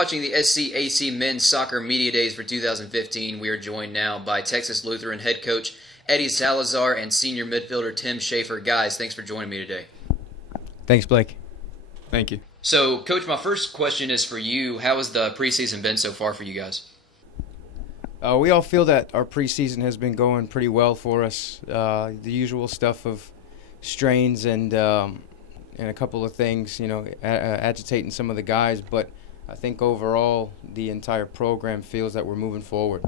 watching the SCAC Men's Soccer Media Days for 2015. We are joined now by Texas Lutheran head coach Eddie Salazar and senior midfielder Tim Schaffer. Guys, thanks for joining me today. Thanks, Blake. Thank you. So, Coach, my first question is for you. How has the preseason been so far for you guys? We all feel that our preseason has been going pretty well for us. The usual stuff of strains and a couple of things, agitating some of the guys. But I think overall the entire program feels that we're moving forward.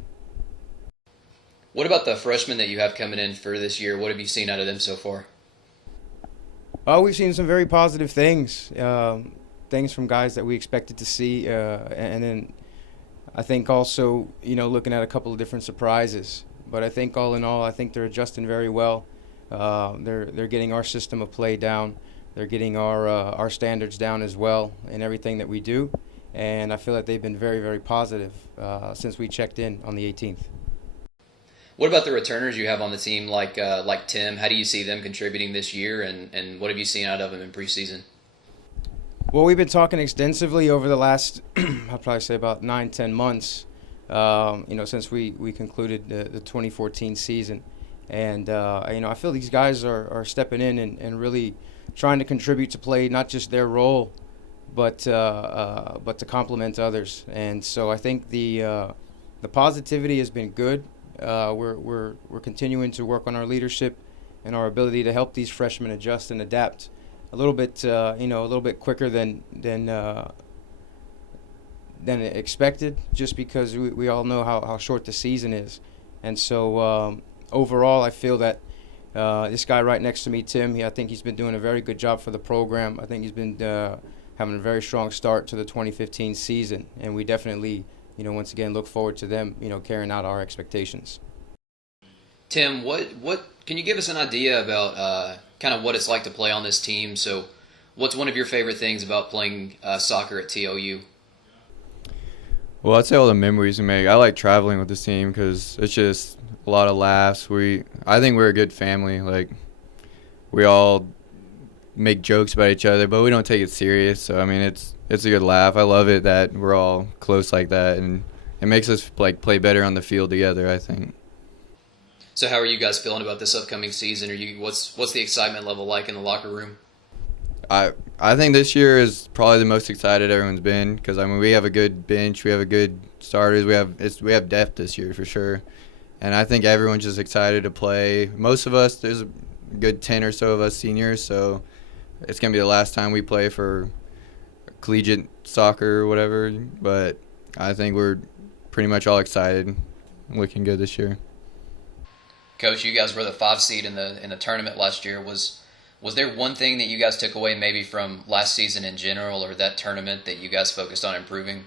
What about the freshmen that you have coming in for this year? What have you seen out of them so far? We've seen some very positive things, things from guys that we expected to see, and then I think also, looking at a couple of different surprises. But I think all in all, I think they're adjusting very well. They're getting our system of play down. They're getting our standards down as well in everything that we do. And I feel that they've been very, very positive since we checked in on the 18th. What about the returners you have on the team, like Tim? How do you see them contributing this year, and what have you seen out of them in preseason? Well, we've been talking extensively over the last, I'd probably say about 9-10 months, since we concluded the 2014 season. And, I feel these guys are stepping in and really trying to contribute to play not just their role, but to complement others. And so I think the positivity has been good. We're continuing to work on our leadership and our ability to help these freshmen adjust and adapt a little bit, a little bit quicker than expected, just because we all know how short the season is. And so overall, I feel that this guy right next to me, Tim, I think he's been doing a very good job for the program. I think he's been having a very strong start to the 2015 season, and we definitely, once again, look forward to them, carrying out our expectations. Tim, what can you give us an idea about kind of what it's like to play on this team? So, what's one of your favorite things about playing soccer at TLU? Well, I'd say all the memories we make. I like traveling with this team because it's just a lot of laughs. I think we're a good family. Like, we all make jokes about each other, but we don't take it serious. So, I mean, it's a good laugh. I love it that we're all close like that, and it makes us play better on the field together, I think. So how are you guys feeling about this upcoming season? What's the excitement level like in the locker room? I think this year is probably the most excited everyone's been because we have a good bench, we have a good starters, we have depth this year for sure, and I think everyone's just excited to play. Most of us, there's a good 10 or so of us seniors, so it's gonna be the last time we play for collegiate soccer or whatever. But I think we're pretty much all excited, looking good this year. Coach, you guys were the 5 seed in the tournament last year. Was there one thing that you guys took away maybe from last season in general or that tournament that you guys focused on improving?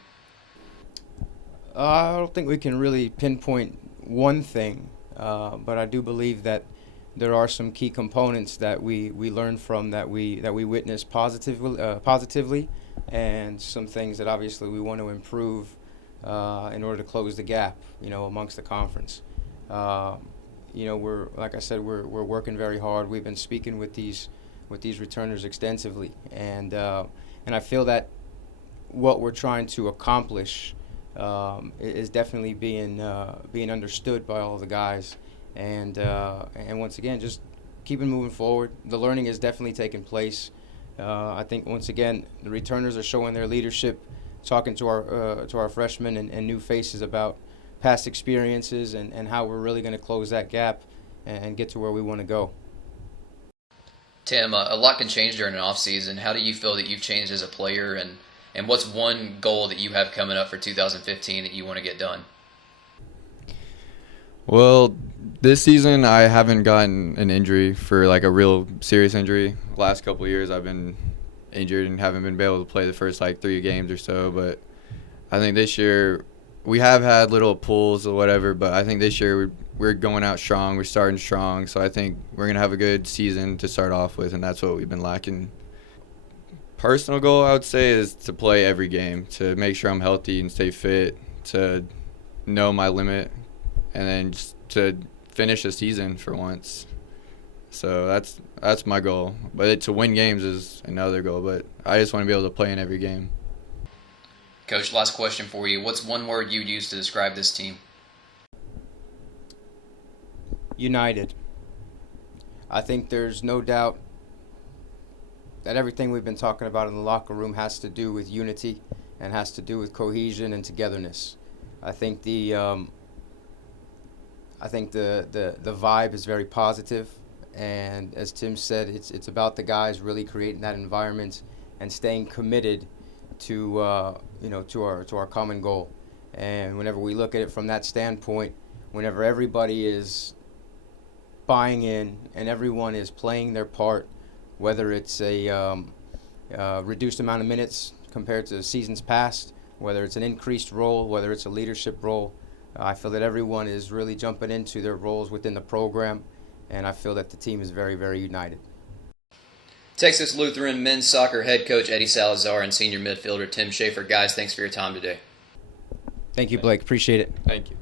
I don't think we can really pinpoint one thing, but I do believe that there are some key components that we learned from, that we witnessed positively, and some things that obviously we want to improve in order to close the gap, amongst the conference. We're, like I said, we're working very hard. We've been speaking with these returners extensively, and I feel that what we're trying to accomplish is definitely being understood by all the guys, and once again, just keeping moving forward. The learning is definitely taking place. I think once again the returners are showing their leadership, talking to our freshmen and new faces about past experiences and how we're really going to close that gap and get to where we want to go. Tim, a lot can change during an off season. How do you feel that you've changed as a player, and what's one goal that you have coming up for 2015 that you want to get done? Well, this season I haven't gotten an injury for like a real serious injury. Last couple of years I've been injured and haven't been able to play the first 3 games or so, but I think this year we have had little pulls or whatever, but I think this year we're going out strong. We're starting strong, so I think we're going to have a good season to start off with, and that's what we've been lacking. Personal goal, I would say, is to play every game, to make sure I'm healthy and stay fit, to know my limit, and then just to finish the season for once. So that's my goal. But to win games is another goal, but I just want to be able to play in every game. Coach, last question for you. What's one word you'd use to describe this team? United. I think there's no doubt that everything we've been talking about in the locker room has to do with unity and has to do with cohesion and togetherness. I think the vibe is very positive, and as Tim said, it's about the guys really creating that environment and staying committed to our common goal. And whenever we look at it from that standpoint, whenever everybody is buying in and everyone is playing their part, whether it's a reduced amount of minutes compared to seasons past, whether it's an increased role, whether it's a leadership role, I feel that everyone is really jumping into their roles within the program, and I feel that the team is very, very united. Texas Lutheran men's soccer head coach Eddie Salazar and senior midfielder Tim Schaffer. Guys, thanks for your time today. Thank you, Blake. Appreciate it. Thank you.